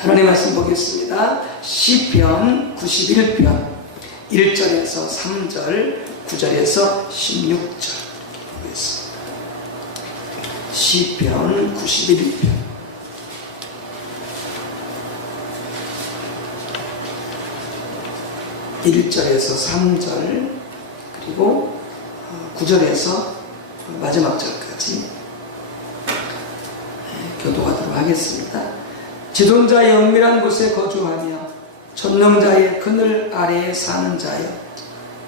하나님 말씀 보겠습니다. 시편 91편 1절에서 3절, 9절에서 16절 보겠습니다. 시편 91편 1절에서 3절 그리고 9절에서 마지막 절까지 교독하도록 하겠습니다. 지존자의 은밀한 곳에 거주하며 전능자의 그늘 아래에 사는 자여,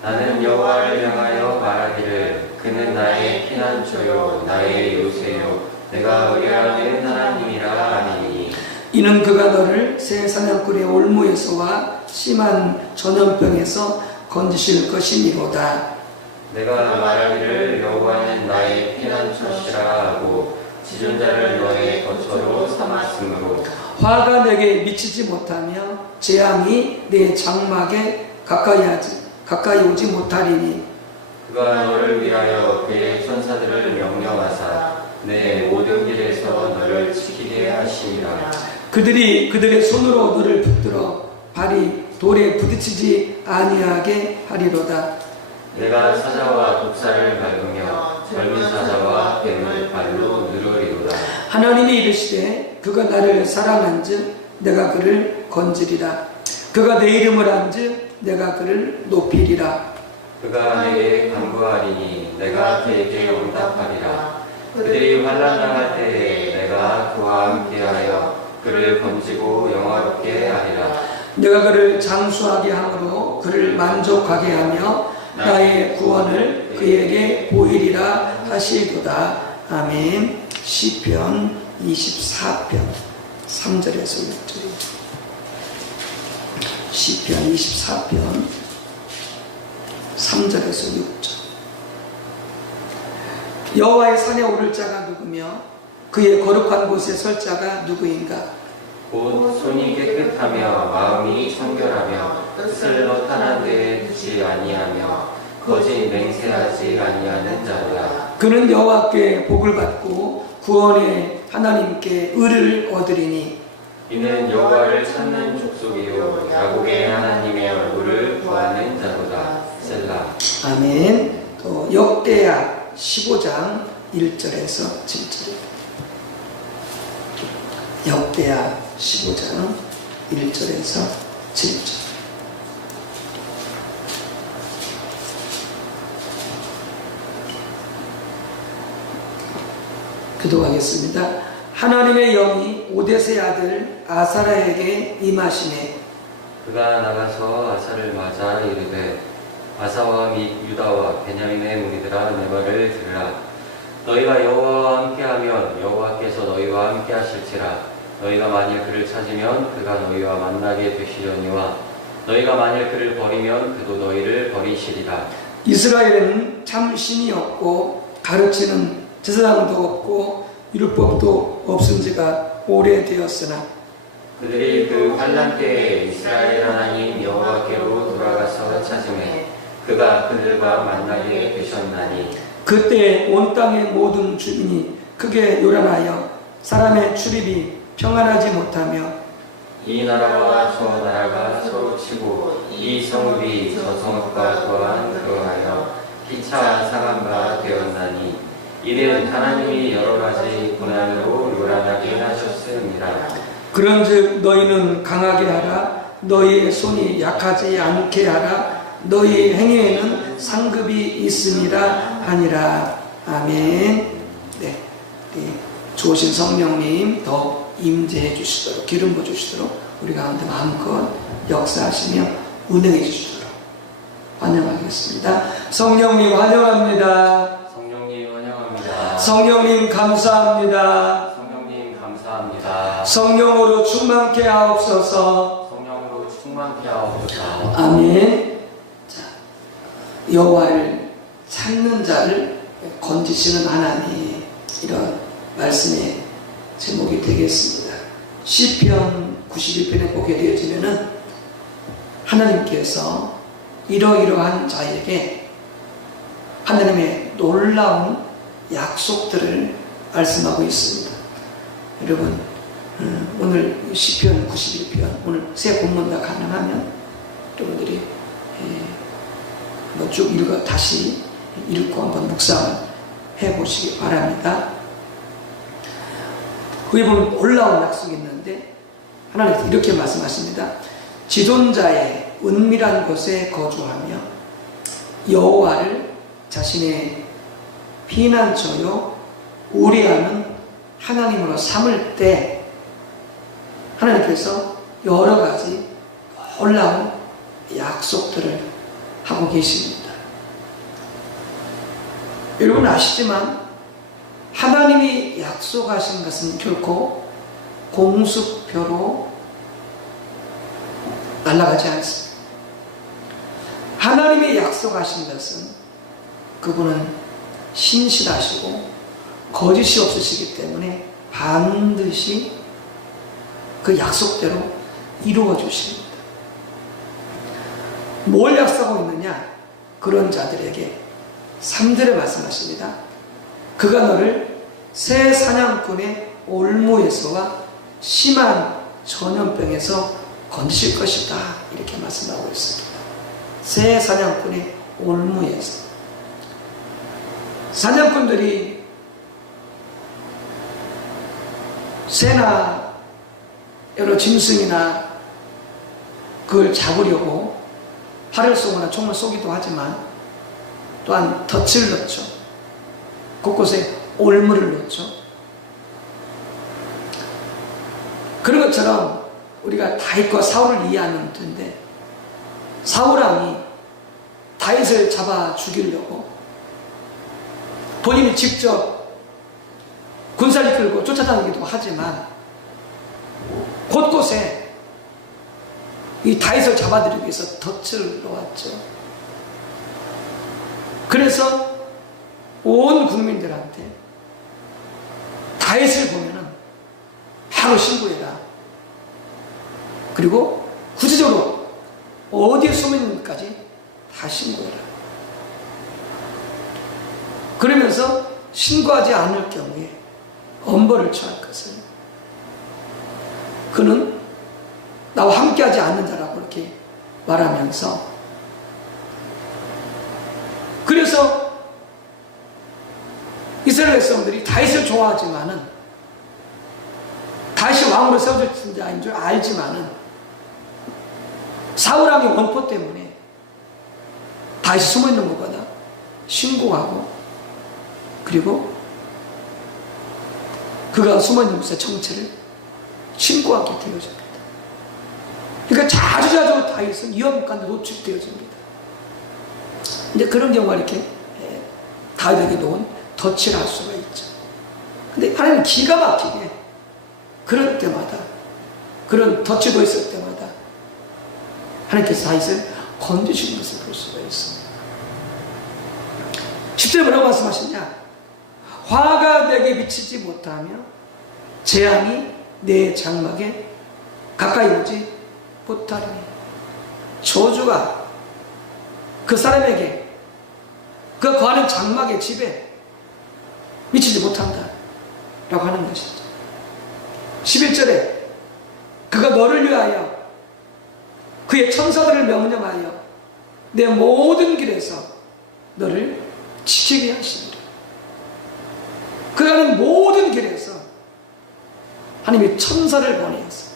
나는 여호와를 향하여 말하기를 그는 나의 피난처요 나의 요새요 내가 의뢰하는 하나님이라 하리니, 이는 그가 너를 새 사냥꾼의 올무에서와 심한 전염병에서 건지실 것이니로다. 내가 말하기를 여호와는 나의 피난처시라 하고 지존자를 너의 거처로 삼았으므로, 화가 내게 미치지 못하며 재앙이 내 장막에 가까이 오지 못하리니, 그가 너를 위하여 그의 천사들을 명령하사 내 모든 길에서 너를 지키게 하시니라. 그들이 그들의 손으로 너를 붙들어 발이 돌에 부딪히지 아니하게 하리로다. 내가 사자와 독사를 밟으며 젊은 사자와 뱀을 발로 누르리로다. 하나님이 이르시되 그가 나를 사랑한즉 내가 그를 건지리라. 그가 내 이름을 안즉 내가 그를 높이리라. 그가 내게 간구하리니 내가 그에게 응답하리라. 그들이 환난당할 때에 내가 그와 함께하여 그를 건지고 영화롭게 하리라. 내가 그를 장수하게 함으로 그를 만족하게 하며 나의 구원을 그에게 보이리라 하시도다. 아멘. 시편 24편 3절에서 6절입니다. 시편 24편 3절에서 6절. 여호와의 산에 오를 자가 누구며 그의 거룩한 곳에 설 자가 누구인가? 곧 손이 깨끗하며 마음이 청결하며 뜻을 허탄한 데에 두지 아니하며 거짓 맹세하지 아니하는 자로다. 그는 여호와께 복을 받고 구원의 하나님께 의를 얻으리니, 이는 여호와를 찾는 족속이요 야곱의 하나님의 얼굴을 구하는 자로다. 셀라. 아멘. 또 역대하 15장 1절에서 7절입니다. 역대하 15장 1절에서 7절. 기도하겠습니다. 하나님의 영이 오뎃의 아들 아사랴에게 임하시네. 그가 나가서 아사를 맞아 이르되, 아사와 및 유다와 베냐민의 무리들아 내 말을 들으라. 너희가 여호와와 함께하면 여호와께서 너희와 함께하실지라. 너희가 만일 그를 찾으면 그가 너희와 만나게 되시려니와 너희가 만일 그를 버리면 그도 너희를 버리시리라. 이스라엘에는 참 신이 없고 가르치는 제사장도 없고 율법도 없은 지가 오래되었으나, 그들이 그 환난 때에 이스라엘 하나님 여호와께로 돌아가서 찾음에 그가 그들과 만나게 되셨나니, 그때 온 땅의 모든 주민이 크게 요란하여 사람의 출입이 평안하지 못하며 이 나라와 저 나라가 서로 치고 이 성읍이 저 성읍과 또한 그러하여 피차 상한 바 되었나니, 이는 하나님이 여러 가지 고난으로 요란하게 하셨음이라. 그런즉 너희는 강하게 하라. 너희의 손이 약하지 않게 하라. 너희 행위에는 상급이 있음이라 하니라. 아멘. 네, 좋으신 성령님 더 임재해 주시도록, 기름 부어 주시도록 우리 가운데 마음껏 역사하시며 운행해 주시도록 환영하겠습니다. 성령님 환영합니다. 성령님 환영합니다. 성령님 감사합니다. 성령님 감사합니다. 성령으로 충만케 하옵소서. 성령으로 충만케 하옵소서. 아멘. 자, 여호와를 찾는 자를 건지시는 하나님, 이런 말씀의 제목이 되겠습니다. 시편 91편에 보게 되어지면은 하나님께서 이러이러한 자에게 하나님의 놀라운 약속들을 말씀하고 있습니다. 여러분, 오늘 시편 91편 오늘 새 본문과 가능하면 여러분들이 한번 쭉 읽어 다시 읽고 한번 묵상을 해보시기 바랍니다. 거기 보면 놀라운 약속이 있는데 하나님께서 이렇게 말씀하십니다. 지존자의 은밀한 곳에 거주하며 여호와를 자신의 피난처요 우리하는 하나님으로 삼을 때 하나님께서 여러 가지 놀라운 약속들을 하고 계십니다. 여러분 아시지만 하나님이 약속하신 것은 결코 공수표로 날아가지 않습니다. 하나님이 약속하신 것은 그분은 신실하시고 거짓이 없으시기 때문에 반드시 그 약속대로 이루어 주십니다. 뭘 약속하고 있느냐? 그런 자들에게 3절에 말씀하십니다. 그가 너를 새 사냥꾼의 올무에서와 심한 전염병에서 건지실 것이다. 이렇게 말씀하고 있습니다. 새 사냥꾼의 올무에서. 사냥꾼들이 새나 여러 짐승이나 그걸 잡으려고 활을 쏘거나 총을 쏘기도 하지만 또한 덫을 넣죠. 곳곳에 올무를 넣죠. 그런 것처럼 우리가 다윗과 사울을 이해하면 되는데 사울왕이 다윗을 잡아 죽이려고 본인이 직접 군사를 끌고 쫓아다니기도 하지만 곳곳에 이 다윗을 잡아들이기 위해서 덫을 놓았죠. 그래서 온 국민들한테 다윗을 보면은 바로 신고해라. 그리고 구체적으로 어디에 숨어 있는지까지 다 신고해라. 그러면서 신고하지 않을 경우에 엄벌을 처할 것을 그는 나와 함께하지 않는 자라고 이렇게 말하면서 그래서 이스라엘 백성들이 다윗을 좋아하지만은 다윗이 왕으로 세워진 자인 줄 알지만은 사울왕의 원포 때문에 다윗이 숨어있는 것보다 신고하고 그리고 그가 숨어있는 곳의 정체를 신고하게 되어집니다. 그러니까 자주자주 다윗은 위험 가운데 노출되어집니다. 이제 그런 경우가 이렇게 다윗에게 놓은 덫을 할 수가 있죠. 근데 하나님은 기가 막히게 그럴 때마다 그런 덫이 놓였을 때마다 하나님께서 다윗을 건지시는 것을 볼 수가 있습니다. 10절에 뭐라고 말씀하시냐? 화가 내게 미치지 못하며 재앙이 내 장막에 가까이 오지 못하리니 저주가 그 사람에게 그 거하는 장막의 집에 미치지 못한다 라고 하는 것이죠. 11절에 그가 너를 위하여 그의 천사들을 명령하여 내 모든 길에서 너를 지키게 하시니라. 그가 하는 모든 길에서 하나님이 천사를 보내어서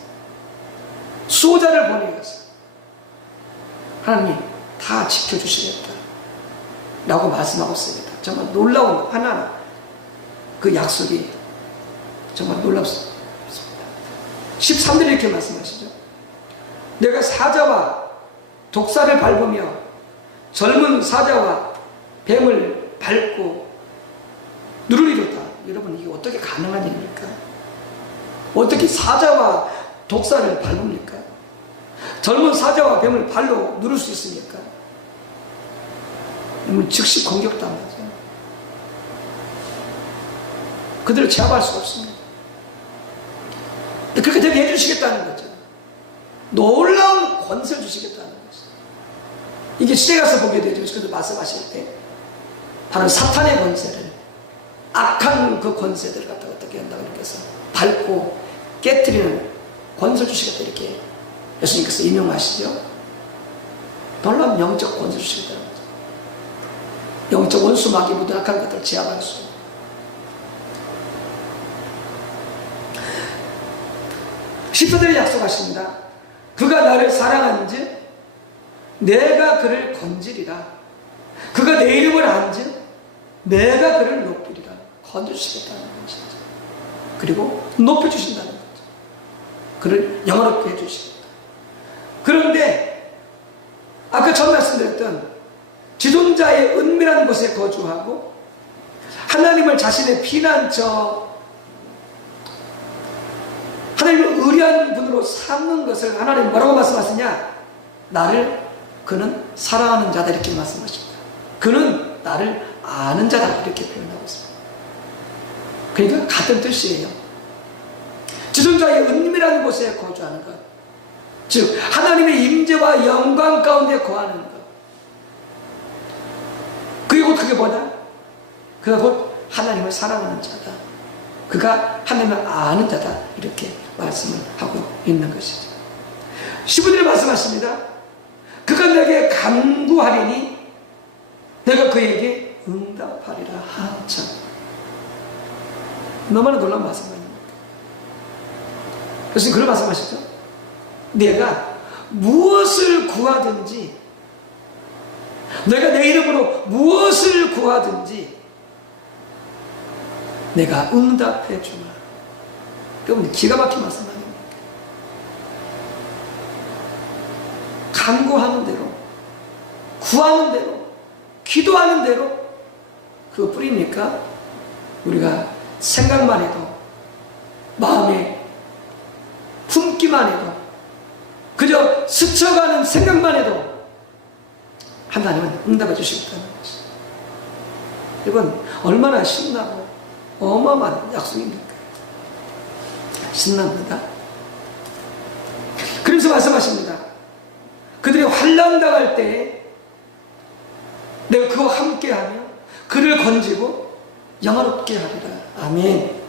수호자를 보내어서 하나님이 다 지켜주시겠다 라고 말씀하고 있습니다. 정말 놀라운 하나하나 그 약속이 정말 놀랍습니다. 13절에 이렇게 말씀하시죠. 내가 사자와 독사를 밟으며 젊은 사자와 뱀을 밟고 누르리로다. 여러분 이게 어떻게 가능한 일입니까? 어떻게 사자와 독사를 밟습니까? 젊은 사자와 뱀을 발로 누를 수 있습니까? 즉시 공격당하죠. 그들을 제압할 수 없습니다. 그렇게 되게 해주시겠다는 거죠. 놀라운 권세를 주시겠다는 거죠. 이게 시대 가서 보게 되죠. 그래서 말씀하실 때 바로 사탄의 권세를 악한 그 권세들을 갖다가 어떻게 한다고 이렇게 해서 밟고 깨뜨리는 권세를 주시겠다 이렇게 예수님께서 인용하시죠. 놀라운 영적 권세를 주시겠다는 거죠. 영적 원수 마귀 무드락한 것들을 제압할 수. 십자들이 약속하십니다. 그가 나를 사랑한즉 내가 그를 건지리라. 그가 내 이름을 안즉 내가 그를 높이리라. 건져주시겠다는 것이죠. 그리고 높여주신다는 거죠. 그를 영화롭게 해주십니다. 그런데 아까 전 말씀드렸던 지존자의 은밀한 곳에 거주하고 하나님을 자신의 피난처, 하나님을 의리한 분으로 삼는 것을 하나님 뭐라고 말씀하시냐? 그는 사랑하는 자다 이렇게 말씀하십니다. 그는 나를 아는 자다 이렇게 표현하고 있습니다. 그러니까 같은 뜻이에요. 지존자의 은밀한 곳에 거주하는 것, 즉 하나님의 임재와 영광 가운데 거하는 것, 그게 뭐다? 그가 곧 하나님을 사랑하는 자다. 그가 하나님을 아는 자다 이렇게 말씀을 하고 있는 것이죠. 15절에 말씀하십니다. 그가 내게 간구하리니 내가 그에게 응답하리라. 참 너무나 놀라운 말씀 아닙니까? 그래서 그런 말씀하시죠. 내가 무엇을 구하든지, 내가 내 이름으로 무엇을 구하든지 내가 응답해 주마. 여러분 기가 막힌 말씀 아닙니까? 간구하는 대로, 구하는 대로, 기도하는 대로 그거 뿌립니까? 우리가 생각만 해도, 마음에 품기만 해도, 그저 스쳐가는 생각만 해도 하나님은 응답해 주시겠다는 것이죠. 이건 얼마나 신나고 어마어마한 약속입니까? 신납니다. 그래서 말씀하십니다. 그들이 환난 당할 때 내가 그와 함께하며 그를 건지고 영화롭게 하리라. 아멘.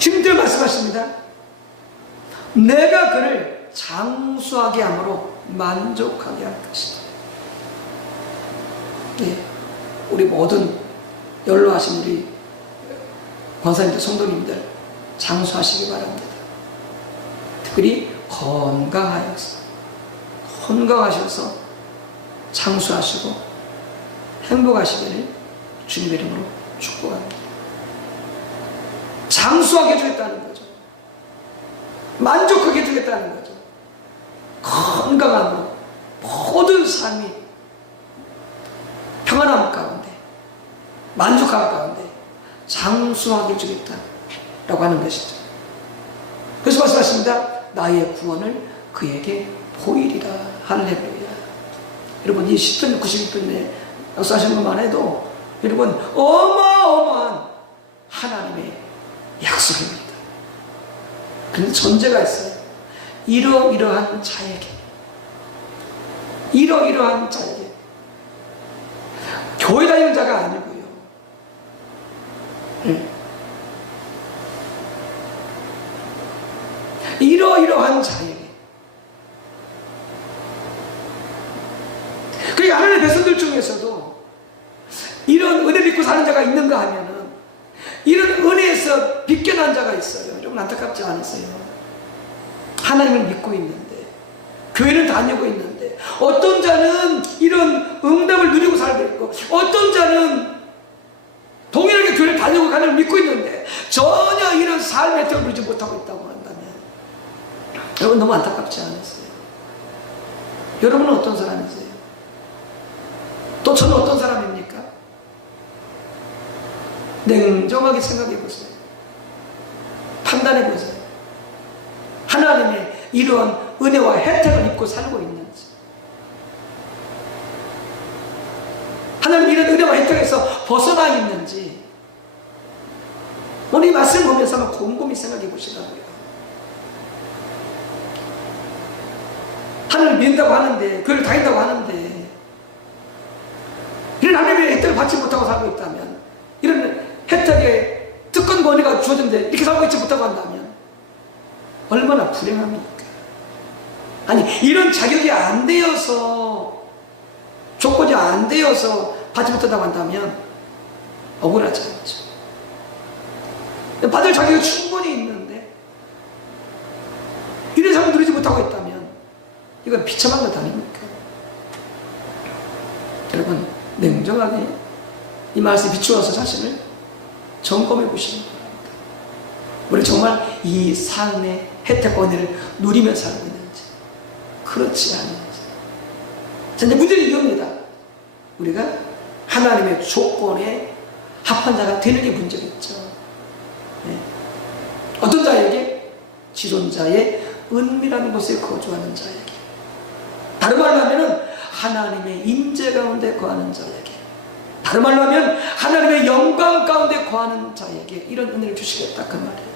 힘들어 말씀하십니다. 내가 그를 장수하게 함으로 만족하게 할 것이다. 네, 우리 모든 연로하신 우리 권사님들, 성도님들 장수하시기 바랍니다. 특별히 건강하셔서 장수하시고 행복하시기를 주님의 이름으로 축복합니다. 장수하게 해주겠다는 거죠. 만족하게 해주겠다는 거죠. 건강함으로 모든 삶이 평안함 가운데, 만족함 가운데 장수하게 해주겠다라고 하는 것이죠. 그래서 말씀하십니다. 나의 구원을 그에게 보이리라. 할렐루야. 여러분 이 10편 91편에 역사하신 것만 해도 여러분 어마어마한 하나님의 약속입니다. 그런데 전제가 있어요. 이러이러한 자에게, 이러이러한 자에게, 교회 다니는 자가 아니고요. 이러이러한 자에게. 그러니까 하나님의 백성들 중에서도 이런 은혜 믿고 사는 자가 있는가 하면은 이런 은혜에서 빗겨난 자가 있어요. 좀 안타깝지 않으세요? 하나님을 믿고 있는데, 교회를 다니고 있는데, 어떤 자는 이런 응답을 누리고 살고 있고, 어떤 자는 동일하게 교회를 다니고 하나님을 믿고 있는데 전혀 이런 삶의 혜택을 누리지 못하고 있다고 한다면 여러분 너무 안타깝지 않으세요? 여러분은 어떤 사람이세요? 또 저는 어떤 사람입니까? 냉정하게 생각해 보세요. 판단해 보세요. 하나님의 이러한 은혜와 혜택을 입고 살고 있는지, 하나님 이런 은혜와 혜택에서 벗어나 있는지 오늘 이 말씀 보면서 한번 곰곰이 생각해 보시라고요. 하나님을 믿는다고 하는데, 교회를 다닌다고 하는데 이런 하나님의 혜택을 받지 못하고 살고 있다면, 이런 혜택의 특권 권위가 주어졌는데 이렇게 살고 있지 못하고 한다면 얼마나 불행합니까? 아니, 이런 자격이 안 되어서, 조건이 안 되어서 받지 못한다고 한다면 억울하지 않죠. 받을 자격이 충분히 있는데 이런 삶을 누리지 못하고 있다면 이건 비참한 것 아닙니까? 여러분, 냉정하게 이 말씀에 비추어서 자신을 점검해 보시기 바랍니다. 우리 정말 이 삶의 혜택과 은혜를 누리며 살고 있는지, 그렇지 않은지. 자, 이제 문제는 이겁니다. 우리가 하나님의 조건에 합한 자가 되는 게 문제겠죠. 네. 어떤 자에게? 지존자의 은밀한 곳에 거주하는 자에게. 다른 말로 하면 하나님의 임재 가운데 거하는 자에게, 다른 말로 하면 하나님의 영광 가운데 거하는 자에게 이런 은혜를 주시겠다, 그 말이에요.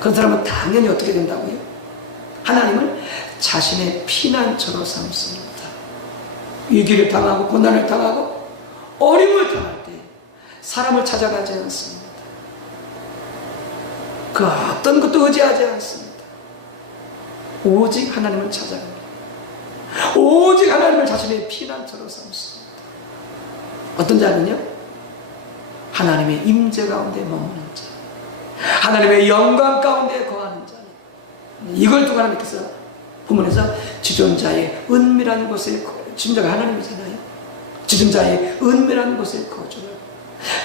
그런 사람은 당연히 어떻게 된다고요? 하나님을 자신의 피난처로 삼습니다. 위기를 당하고 고난을 당하고 어려움을 당할 때 사람을 찾아가지 않습니다. 그 어떤 것도 의지하지 않습니다. 오직 하나님을 찾아갑니다. 오직 하나님을 자신의 피난처로 삼습니다. 어떤 자는요? 하나님의 임재 가운데 머무는 자, 하나님의 영광 가운데 거하는 자. 이걸 두고 하나님께서 본문에서 지존자의 은밀한 곳에, 지존자가 하나님이잖아요. 지존자의 은밀한 곳에 거주하고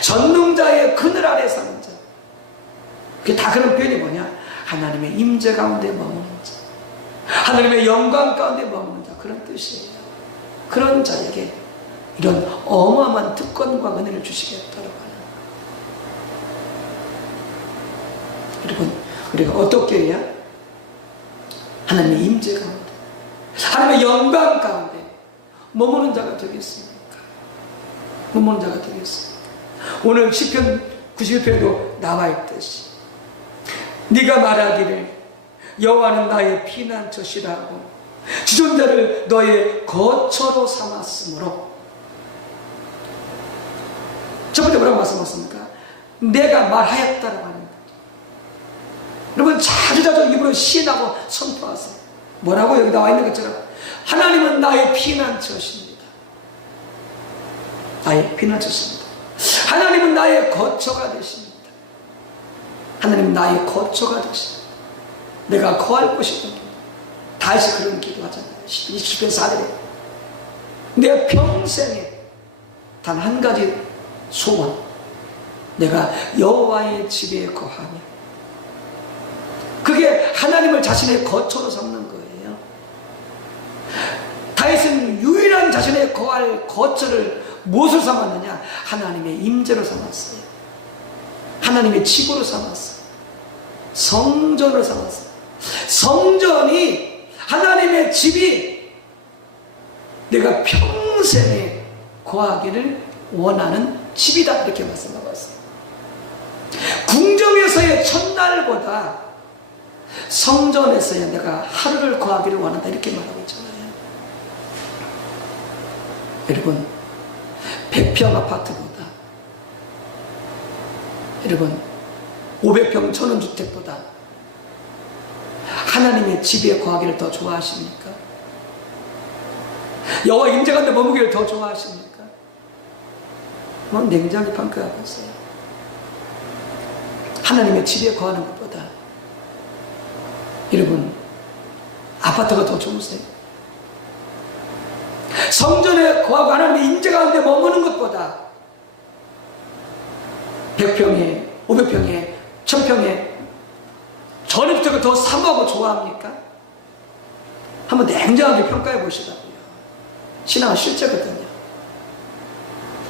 전능자의 그늘 아래 사는 자. 그게 다 그런 표현이 뭐냐? 하나님의 임재 가운데 머무는 자, 하나님의 영광 가운데 머무는 자, 그런 뜻이에요. 그런 자에게 이런 어마어마한 특권과 은혜를 주시겠다고 하는. 여러분, 우리가 어떻게 해야 하나님의 임재 가운데, 하나님의 영광 가운데 머무는 자가 되겠습니까? 머무는 자가 되겠습니까? 오늘 시편 91편에도 나와 있듯이 네가 말하기를 여호와는 나의 피난처시라고 지존자를 너의 거처로 삼았으므로. 첫 번째 뭐라고 말씀하셨습니까? 내가 말하였다라고 하는 거죠. 여러분, 자주자주 입으로 시인하고 선포하세요. 뭐라고 여기 나와 있는 것처럼 하나님은 나의 피난처십니다. 나의 피난처십니다. 하나님은 나의 거처가 되십니다. 하나님은 나의 거처가 되십니다. 내가 거할 곳이 됩니다. 다시 그런 기도하잖아요. 20편 4절에 내가 평생에 단 한 가지 소원, 내가 여호와의 집에 거하며. 그게 하나님을 자신의 거처로 삼는 거예요. 다윗은 유일한 자신의 거할 거처를 무엇을 삼았느냐? 하나님의 임재로 삼았어요. 하나님의 집으로 삼았어요. 성전으로 삼았어요. 성전이, 하나님의 집이 내가 평생에 거하기를 원하는 집이다, 이렇게 말씀하고 있어요. 궁정에서의 첫날보다 성전에서의 내가 하루를 거하기를 원한다, 이렇게 말하고 있잖아요. 여러분, 100평 아파트보다, 여러분 500평 천원주택보다 하나님의 집에 거하기를 더 좋아하십니까? 여호와 임재 가운데 머무기를 더 좋아하십니까? 냉정히 평가하고 있어요. 하나님의 집에 거하는 것보다 여러분 아파트가 더 좋으세요? 성전에 거하고 하나님의 임재 가운데 머무는 것보다 100평에 500평에 1000평에 전입주택을 더 사모하고 좋아합니까? 한번 냉정하게 평가해 보시라고요. 신앙은 실제거든요.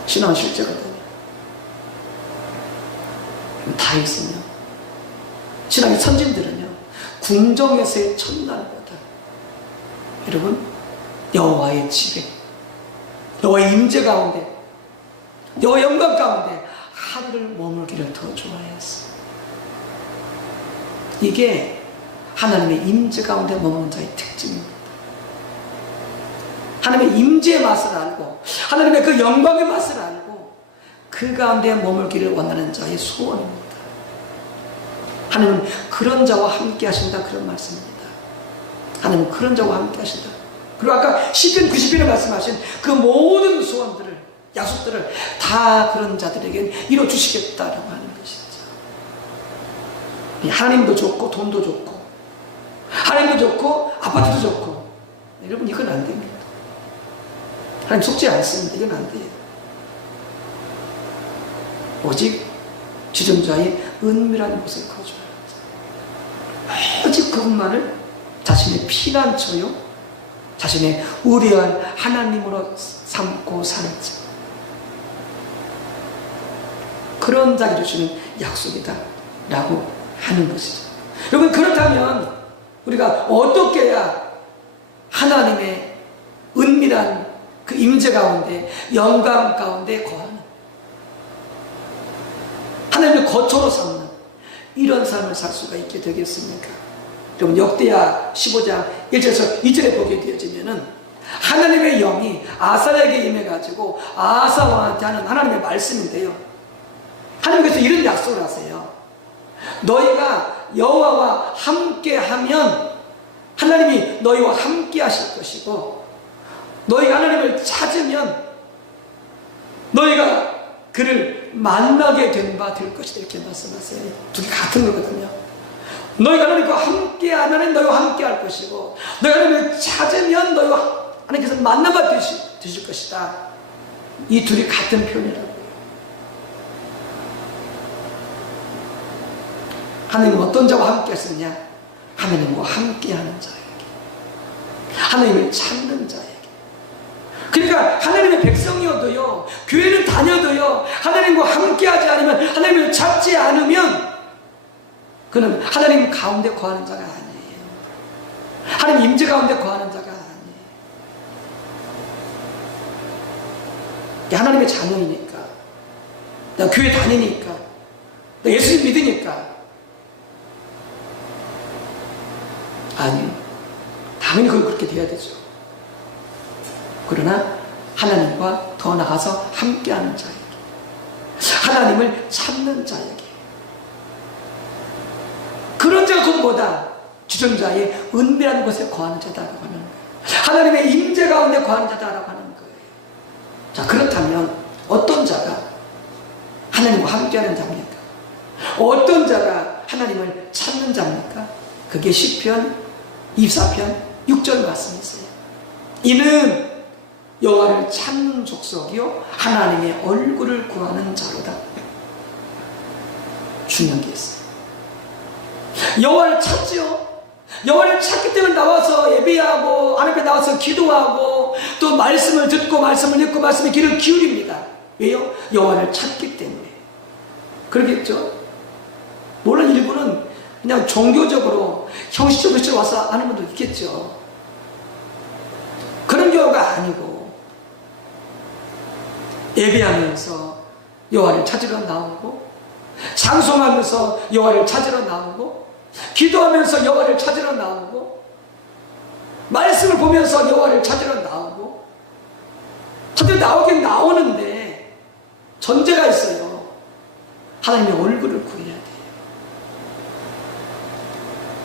신앙은 실제거든요. 다윗은요, 신앙의 선진들은요, 궁정에서의 첫날보다 여러분 여호와의 집에, 여호와의 임재 가운데, 여호와의 영광 가운데 하루를 머물기를 더 좋아했어요. 이게 하나님의 임재 가운데 머무는 자의 특징입니다. 하나님의 임재의 맛을 알고 하나님의 그 영광의 맛을 알고 그 가운데 머물기를 원하는 자의 소원입니다. 하나님은 그런 자와 함께 하신다, 그런 말씀입니다. 하나님은 그런 자와 함께 하신다. 그리고 아까 시편 90편에 말씀하신 그 모든 소원들을, 약속들을 다 그런 자들에게 이뤄주시겠다라고 하는 것이죠. 하나님도 좋고 돈도 좋고 하나님도 좋고 아파트도 좋고, 여러분 이건 안 됩니다. 하나님 속지 않습니다. 이건 안 돼요. 오직 주전자의 은밀한 곳에 거주하는 자, 오직 그분만을 자신의 피난처요, 자신의 의뢰할 하나님으로 삼고 사는 자, 그런 자에게 주시는 약속이다 라고 하는 것이죠. 여러분, 그렇다면 우리가 어떻게 해야 하나님의 은밀한 그 임재 가운데, 영광 가운데 거하는, 하나님의 거처로 삼는 이런 삶을 살 수가 있게 되겠습니까? 여러분, 역대하 15장 1절에서 2절에 보게 되어지면은 하나님의 영이 아사에게 임해가지고 아사 왕한테 하는 하나님의 말씀인데요, 하나님께서 이런 약속을 하세요. 너희가 여호와와 함께하면 하나님이 너희와 함께 하실 것이고, 너희가 하나님을 찾으면 너희가 그를 만나게 된 바 될 것이다, 이렇게 말씀하세요. 두 개 같은 거거든요. 너희가 하나님과 함께 하면 너희와 함께 할 것이고, 너희가 하나님을 찾으면 너희와 하나님께서 만나봐 되실 것이다. 이 둘이 같은 표현이라고요. 하나님은 어떤 자와 함께 하시느냐? 하나님과 함께 하는 자에게, 하나님을 찾는 자에게. 그러니까 하나님의 백성이어도요, 교회를 다녀도요, 하나님과 함께 하지 않으면, 하나님을 찾지 않으면 그는 하나님 가운데 거하는 자가 아니에요. 하나님 임재 가운데 거하는 자가 아니에요. 하나님의 자녀이니까, 나 교회 다니니까, 나 예수님 믿으니까. 아니요, 당연히 그건 그렇게 돼야 되죠. 그러나 하나님과 더 나가서 함께하는 자에게, 하나님을 찾는 자에게, 그런 자가 그보다 주전자의 은밀한 곳에 거하는 자다라고 하는 거예요. 하나님의 임재 가운데 거하는 자다라고 하는 거예요. 자, 그렇다면 어떤 자가 하나님과 함께하는 자입니까? 어떤 자가 하나님을 찾는 자입니까? 그게 시편 24편 6절 말씀이세요. 이는 여호와를 찾는 족속이요 하나님의 얼굴을 구하는 자로다. 중요한 게 있어요. 여호와를 찾지요. 여호와를 찾기 때문에 나와서 예배하고 하나님 앞에 나와서 기도하고 또 말씀을 듣고 말씀을 읽고 말씀에 귀를 기울입니다. 왜요? 여호와를 찾기 때문에. 그러겠죠. 물론 일부는 그냥 종교적으로 형식적으로 와서 하는 분도 있겠죠. 그런 경우가 아니고 예배하면서 여호와를 찾으러 나오고, 찬송하면서 여호와를 찾으러 나오고, 기도하면서 여호와를 찾으러 나오고, 말씀을 보면서 여호와를 찾으러 나오고, 찾으러 나오긴 나오는데 전제가 있어요. 하나님의 얼굴을 구해야 돼요.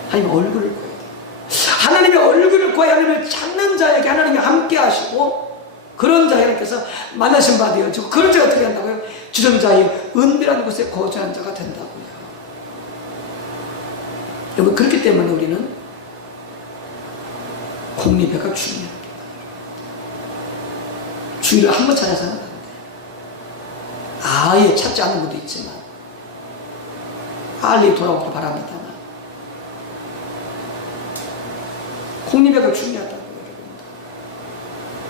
하나님의 얼굴을 구해야 돼요. 하나님의 얼굴을 구하여 하나님을 찾는 자에게 하나님이 함께 하시고, 그런 자에게 하나님께서 만나신 바 되어지고, 그런 자가 어떻게 한다고요? 주전자의 은밀한 곳에 거주하는 자가 된다고요. 여러분, 그렇기 때문에 우리는 공리배가 중요합니다. 주일을 한 번 찾아서는 안 돼요. 아예 찾지 않는 분도 있지만 빨리 돌아오길 바랍니다만, 공리배가 중요하다고요. 여러분들,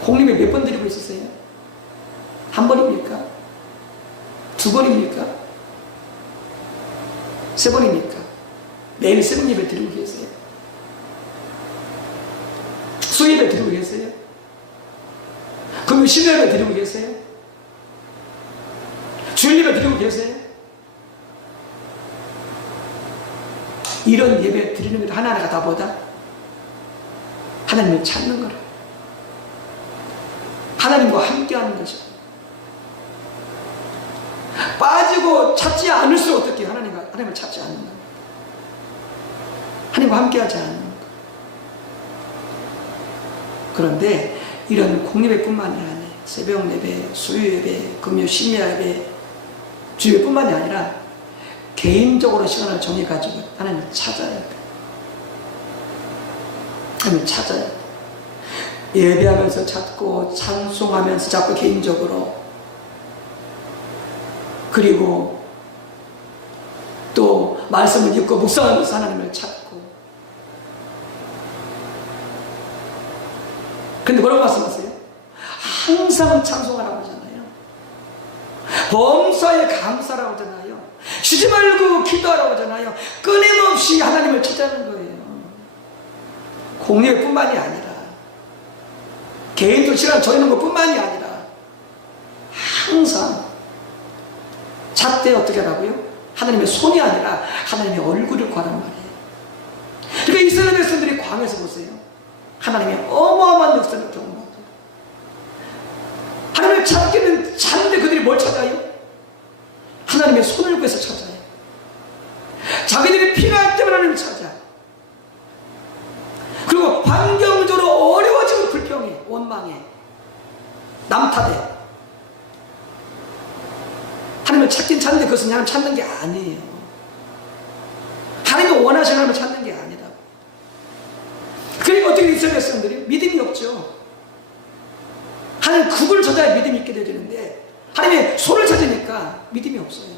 공리배 몇 번 드리고 있으세요? 한 번입니까? 두 번입니까? 세 번입니까? 매일 새벽 예배 드리고 계세요? 수예배 드리고 계세요? 금요 신예배 드리고 계세요? 주일 예배 드리고 계세요? 이런 예배 드리는 것 하나하나가 다 보다 하나님을 찾는 거라. 하나님과 함께하는 거죠. 빠지고 찾지 않을수록 어떻게 하나님을 찾지 않는 겁니다. 하나님과 함께하지 않는 것. 그런데 이런 공예배뿐만이 아니라 새벽 예배, 수요 예배, 금요 심야 예배, 주예배뿐만이 아니라 개인적으로 시간을 정해가지고 하나님을 찾아야 돼. 하나님을 찾아야 돼. 예배하면서 찾고 찬송하면서 찾고 개인적으로, 그리고 또 말씀을 읽고 묵상하면서 하나님을 찾고. 근데 뭐라고 말씀하세요? 항상 찬송하라고 하잖아요. 범사에 감사라고 하잖아요. 쉬지 말고 기도하라고 하잖아요. 끊임없이 하나님을 찾아하는 거예요. 공예뿐만이 아니라, 개인도 시간 정해놓은 것뿐만이 아니라 항상 찾되 어떻게 하라고요? 하나님의 손이 아니라 하나님의 얼굴을 구하란 말이에요. 그러니까 이스라엘 백성들이 광야에서 보세요. 하나님의 어마어마한 역사를 경험하죠. 하나님을 찾기는 찾는데 그들이 뭘 찾아요? 하나님의 손을 구해서 찾아요. 자기들이 필요할 때만 하나님을 찾아. 그리고 환경적으로 어려워지고 불평해, 원망해, 남탓해. 하나님을 찾긴 찾는데 그것은 그냥 찾는 게 아니에요. 하나님이 원하시는 하나님을 찾는 게 아니라. 그러니까 어떻게 이스라엘 백성들이 믿음이 없죠. 하나님 그분을 찾아야 믿음이 있게 되는데 하나님의 손을 찾으니까 믿음이 없어요.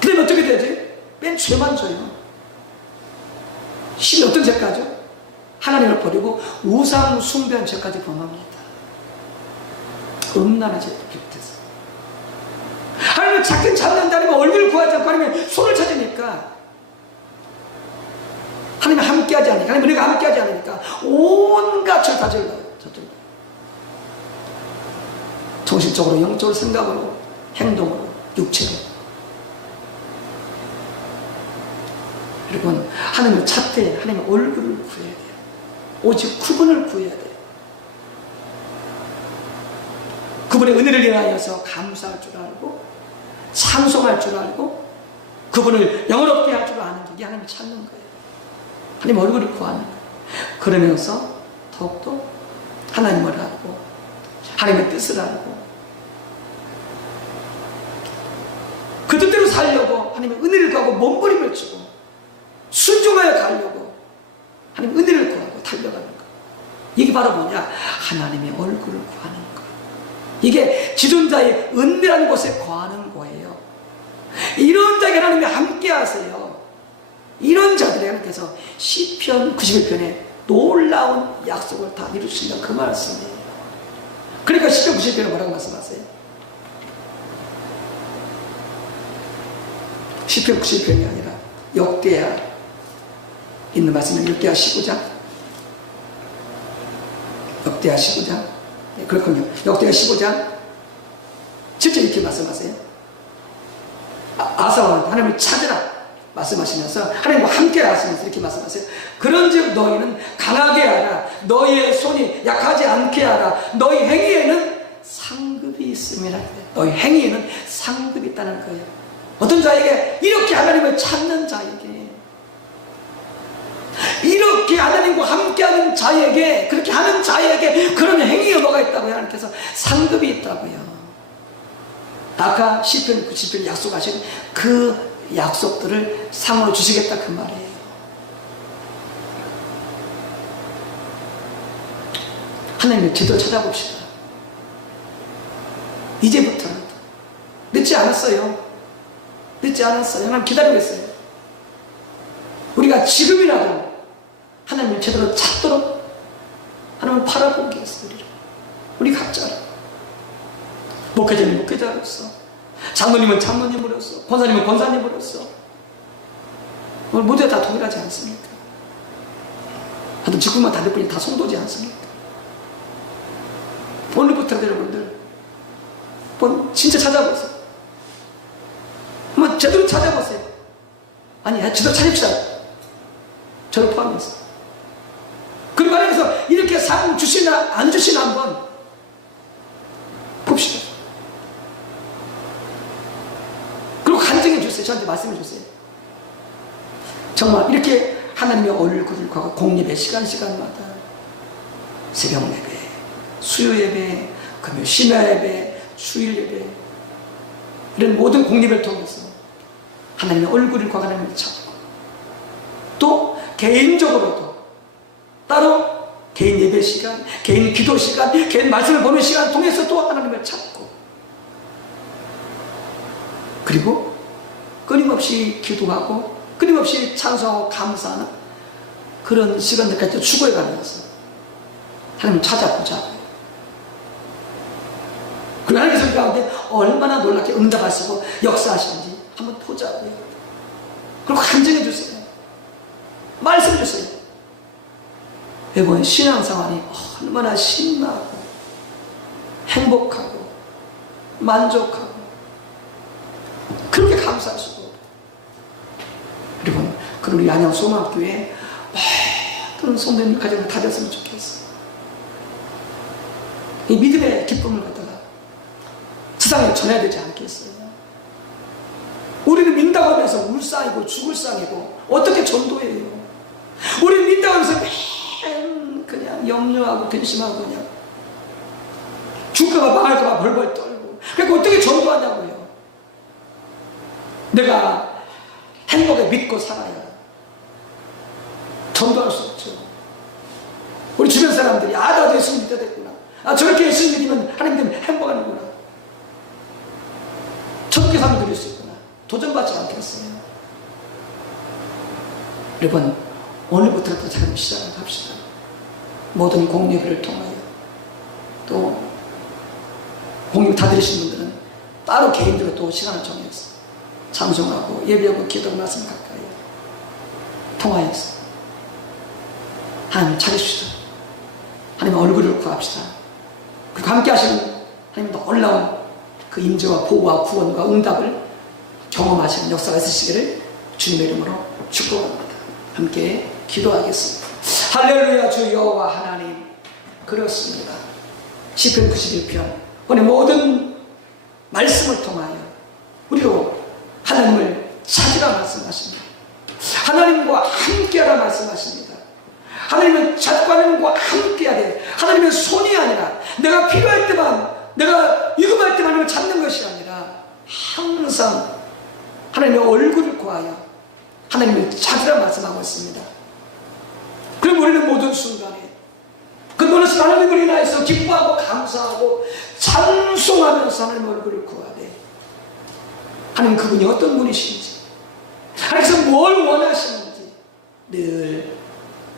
그 다음에 어떻게 되지? 맨 죄만 져요. 심히 어떤 죄까지요? 하나님을 버리고 우상 숭배한 죄까지 범합니다. 음란한 죄를 비롯해서. 하나님을 찾긴 찾는데 하나님의 얼굴을 구하지 않고 하나님의 손을 찾으니까, 하나님이 함께하지 않으니까, 하나님 우리가 함께하지 않으니까 온갖 죄를 다 저질러요. 정신적으로, 영적으로, 생각으로, 행동으로, 육체로. 여러분, 하나님을 찾되 하나님의 얼굴을 구해야 돼요. 오직 그분을 구해야 돼요. 그분의 은혜를 인하여서 감사할 줄 알고, 찬송할 줄 알고, 그분을 영원롭게 할 줄 아는 게 하나님을 찾는 거예요. 하나님 얼굴을 구하는 거예요. 그러면서 더욱더 하나님을 알고, 하나님의 뜻을 알고, 그 뜻대로 살려고 하나님의 은혜를 구하고 몸부림을 치고 순종하여 가려고 하나님 은혜를 구하고 달려가는 거. 이게 바로 뭐냐? 하나님의 얼굴을 구하는 거. 이게 지존자의 은혜라는 곳에 거하는 거예요. 이런 자에게 하나님이 함께 하세요. 이런 자들에게 하나님께서 시편 91편에 놀라운 약속을 다 이루신다, 그 말씀이에요. 그러니까 시편 91편에 뭐라고 말씀하세요? 시편 91편이 아니라 역대하 있는 말씀은 역대하 19장. 역대하 19장. 네, 그렇군요. 역대하 15장 7절 이렇게 말씀하세요. 아사와 하나님을 찾으라 말씀하시면서 하나님과 함께 하시면서 이렇게 말씀하세요. 그런즉 너희는 강하게 하라. 너희의 손이 약하지 않게 하라. 너희 행위에는 상급이 있음이라. 너희 행위에는 상급이 있다는 거예요. 어떤 자에게? 이렇게 하나님을 찾는 자에게, 이렇게 하나님과 함께하는 자에게, 그렇게 하는 자에게 그런 행위가 뭐가 있다고요? 하나님께서 상급이 있다고요. 아까 시편 90편 약속하신 그 약속들을 상으로 주시겠다, 그 말이에요. 하나님을 제대로 찾아봅시다. 이제부터는 늦지 않았어요. 늦지 않았어요. 하나님 기다리고 있어요. 우리가 지금이라도 하나님을 제대로 찾도록 하나님을 바라보기 위해서 우리 각자로, 목회자는 목회자로서, 장로님은 장로님으로서, 권사님은 권사님으로서, 오늘 모두가 다 동일하지 않습니까? 하여튼 직분만 다를 뿐이 다 성도지 않습니까? 오늘부터 여러분들 한번 진짜 찾아보세요. 한번 제대로 찾아보세요. 아니, 제대로 찾읍시다. 저를 포함해서. 그리고 하나님께서 이렇게 상 주시나 안 주시나 한번 봅시다. 그리고 간증해 주세요. 저한테 말씀해 주세요. 정말 이렇게 하나님의 얼굴을 가고 공예배 시간마다 새벽 예배, 수요 예배, 금요 심야 예배, 주일 예배, 이런 모든 공예배를 통해서 하나님의 얼굴을 가고 하나님을 찾고, 또 개인적으로도 따로 개인 예배 시간, 개인 기도 시간, 개인 말씀을 보는 시간을 통해서 또 하나님을 찾고, 그리고 끊임없이 기도하고 끊임없이 찬송하고 감사하는 그런 시간들까지 추구해 가면서 하나님을 찾아보자고요. 그리고 하나님께서 우리 가운데 얼마나 놀랍게 응답하시고 역사하시는지 한번 보자고요. 그리고 간증해 주세요. 말씀 주세요. 여러분, 신앙생활이 얼마나 신나고 행복하고 만족하고 그렇게 감사하시고, 여러분, 그런 우리 안양 소망교회 모든 성도님 가정을 다졌으면 좋겠어요. 이 믿음의 기쁨을 갖다가 세상에 전해야 되지 않겠어요? 우리는 민다고 하면서 울상이고 죽을 상이고 어떻게 전도해요? 우리는 민다고 하면서 그냥 염려하고 근심하고 그냥 죽을까봐 망할까봐 벌벌 떨고, 그러니까 어떻게 전도하냐고요? 내가 행복에 믿고 살아야 전도할 수 없죠. 우리 주변 사람들이 나도 예수 믿어야 됐구나, 저렇게 예수 믿으면 하나님 때문에 행복하는구나, 저렇게 삶을 누릴 수 있구나, 도전받지 않겠어요? 여러분, 오늘부터 잘 시작을 합시다. 모든 공예배를 통하여, 또 공예배 다 들으신 분들은 따로 개인적으로 또 시간을 정해서 찬송하고 예배하고 기도하고 말씀 가까이 통하여서 하나님 찾으시다. 하나님 얼굴을 구합시다. 그리고 함께 하시는 하나님 놀라운 그 임재와 보호와 구원과 응답을 경험하시는 역사가 있으시기를 주님의 이름으로 축복합니다. 함께 기도하겠습니다. 할렐루야. 주 여호와 하나님, 그렇습니다. 시편 91편 오늘 모든 말씀을 통하여 우리로 하나님을 찾으라 말씀하십니다. 하나님과 함께하라 말씀하십니다. 하나님은 하나님과 함께하되 하나님의 손이 아니라 내가 필요할 때만, 내가 위급할 때만 하나님을 찾는 것이 아니라 항상 하나님의 얼굴을 구하여 하나님을 찾으라 말씀하고 있습니다. 그럼 우리는 모든 순간에 그 놀라신 하나님을 인하여서 기뻐하고 감사하고 찬송하면서 하나님의 얼굴을 구하되, 하나님 그분이 어떤 분이신지, 하나님께서 뭘 원하시는지 늘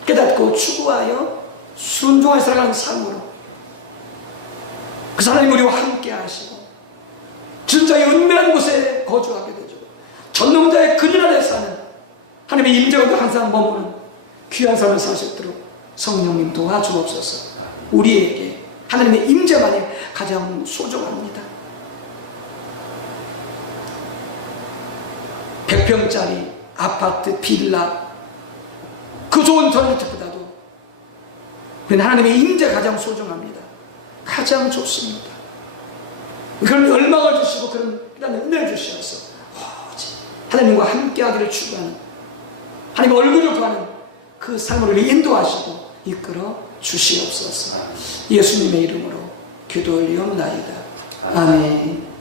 깨닫고 추구하여 순종하여 살아가는 삶으로 그 하나님 우리와 함께 하시고 진짜의 은밀한 곳에 거주하게 되죠. 전능자의 그늘 아래 사는 하나님의 임재가 항상 머무는 귀한 삶을 사셨도록 성령님 도와주옵소서. 우리에게 하나님의 임재만이 가장 소중합니다. 100평짜리 아파트, 빌라, 그 좋은 전원주택보다도 하나님의 임재가 가장 소중합니다. 가장 좋습니다. 그런 열망을 주시고 그런 은혜를 주셔서 하나님과 함께하기를 추구하는, 하나님의 얼굴을 구하는 그 삶을 우리 인도하시고 이끌어 주시옵소서. 예수님의 이름으로 기도 올리옵나이다. 아멘.